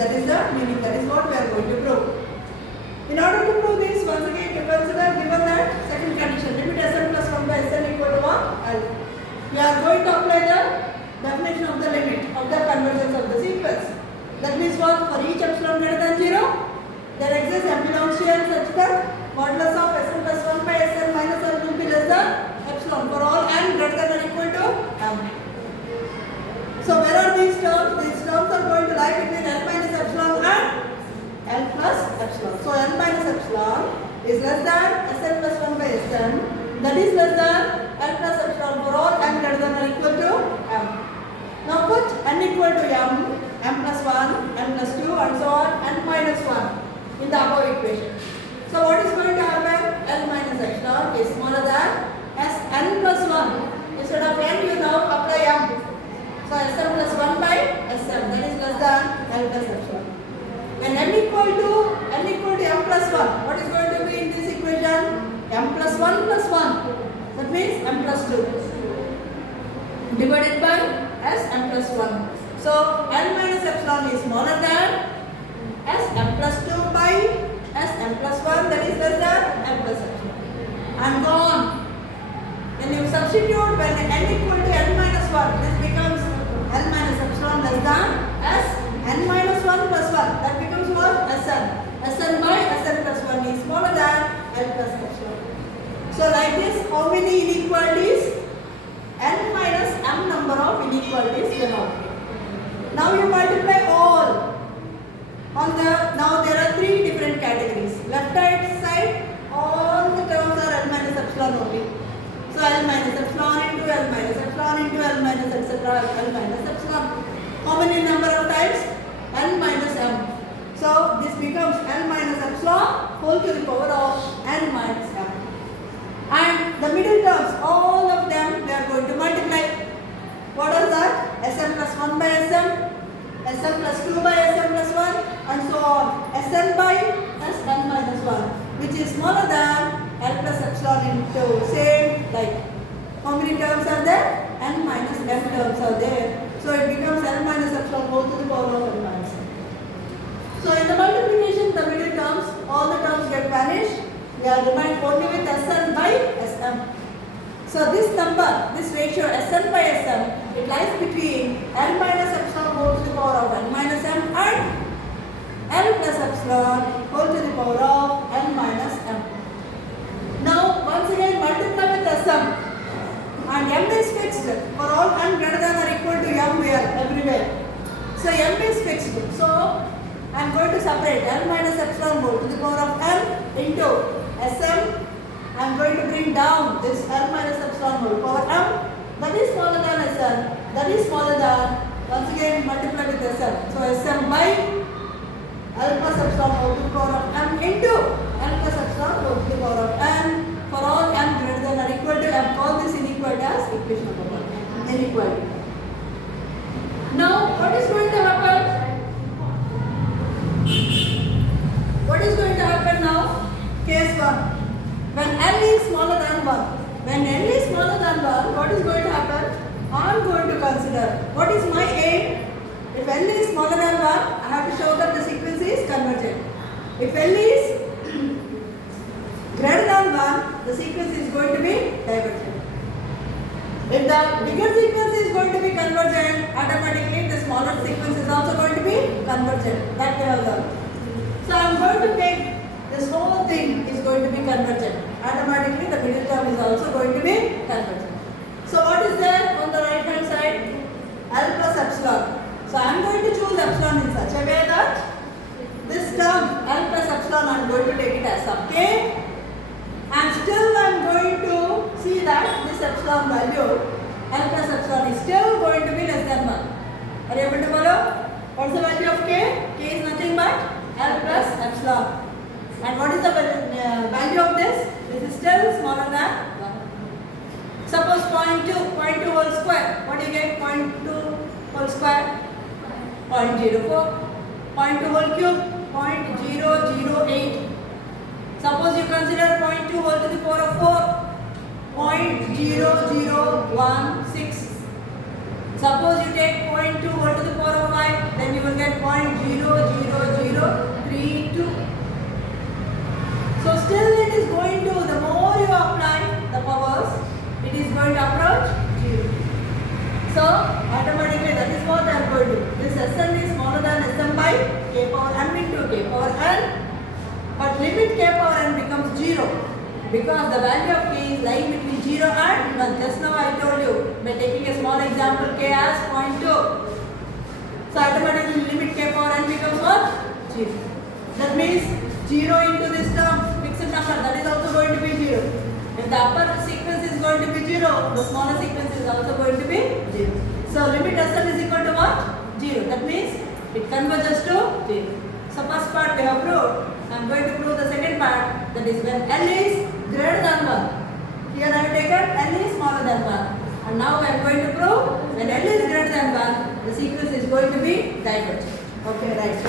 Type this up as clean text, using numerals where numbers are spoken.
That is the meaning. That is what we are going to prove. In order to prove this, once again you consider given that second condition, limit Sn plus 1 by Sn equal to 1 L. We are going to apply the definition of the limit of the convergence of the sequence. That means what? For each epsilon greater than 0, there exists M belongs to N such that modulus of Sn plus 1 by Sn minus L will be less than epsilon for all n greater than or equal to M. So where are these terms? These terms are going to lie between L minus epsilon and L plus epsilon. So L minus epsilon is less than Sn plus 1 by Sn, that is less than L plus epsilon for all n greater than or equal to M. Now put n equal to M, M plus 1, M plus 2 and so on, n minus 1 in the above equation. So what is going to happen? L minus epsilon is smaller than Sn plus 1. Instead of n you now apply M. So Sn plus 1 by Sn, that is less than L plus epsilon. When n equal to M plus 1, what is going to be in this equation? M plus 1 plus 1. That means M plus 2 divided by Sm plus 1. So L minus epsilon is smaller than Sm plus 2 by Sm plus 1, that is less than M plus epsilon. And go on. When you substitute when n equal to n minus 1, this becomes L minus epsilon less than Sn minus 1 plus 1. That becomes what? Sn. Sn by Sn plus 1 is smaller than L plus epsilon. So like this, how many inequalities? N minus M number of inequalities will obtain. Now you multiply all. Now there are three different categories. Left hand side, all the terms are L minus epsilon only. So L minus epsilon into L minus epsilon into L minus etc. L minus epsilon. How many number of times? L minus M. So this becomes L minus epsilon whole to the power of N minus M. And the middle terms, all of them, they are going to multiply. What is that? Sn plus 1 by Sm, Sn plus 2 by Sm plus 1 and so on. Sn by Sn minus 1, which is smaller than L plus epsilon into same like. How many terms are there? N minus M terms are there. So it becomes L minus epsilon whole to the power of N minus M. So in the multiplication, the middle terms, all the terms get vanished. We are remained only with Sn by Sm. So this number, this ratio Sn by Sm, it lies between L minus epsilon whole to the power of N minus M and L plus epsilon whole to the power of N minus M. Now once again multiply with Sm and M is fixed for all n greater than or equal to M everywhere. So M is fixed. So I am going to separate L minus epsilon whole to the power of M into Sm. I am going to bring down this L minus epsilon whole power M, that is smaller than Sn, that is smaller than, once again multiply with Sm. So Sm by L plus epsilon whole to the power of M into L plus epsilon whole to the power of N for all M greater than or equal to M. Call this inequality as equation number 1, inequality. Now what is going to happen? What is going to happen now? Case 1. When L is smaller than 1. When L is smaller than 1, what is going to happen? I am going to consider what is my aim. If L is smaller than 1, I have to show that the sequence is convergent. If L is greater than 1, the sequence is going to be divergent. If the bigger sequence is going to be convergent, automatically the smaller sequence is also going to be convergent. That we have learned. So I am going to take this whole thing is going to be convergent. Automatically the middle term is also going to be convergent. So what is there on the right hand side? L plus epsilon. So I am going to choose epsilon in such a way that this term L plus epsilon I am going to take it as sub k, and still I am going to see that this epsilon value L plus epsilon is still going to be less than 1. Are you able to follow? What is the value of k? K is nothing but L plus epsilon. And what is the value of this? This is still smaller than 1. Suppose 0.2 whole square. What do you get? 0.2 whole square? 0.04. 0.2 whole cube? 0.008. Suppose you consider 0.2 whole to the power of 4. 0.0016. Suppose you take 0.2 whole to the power of 5, then you will get 0.00 Because the value of k is lying between 0 and 1. Just now I told you by taking a small example k as 0.2. So automatically limit k power n becomes what? 0. That means 0 into this term, fixed number, that is also going to be 0. If the upper sequence is going to be 0, the smaller sequence is also going to be 0. So limit Sn is equal to what? 0. That means it converges to 0. So first part we have proved. I am going to prove the second part, that is when L is greater than 1. Here I have taken L is smaller than 1. And now I am going to prove when L is greater than 1, the sequence is going to be divergent. Okay, right.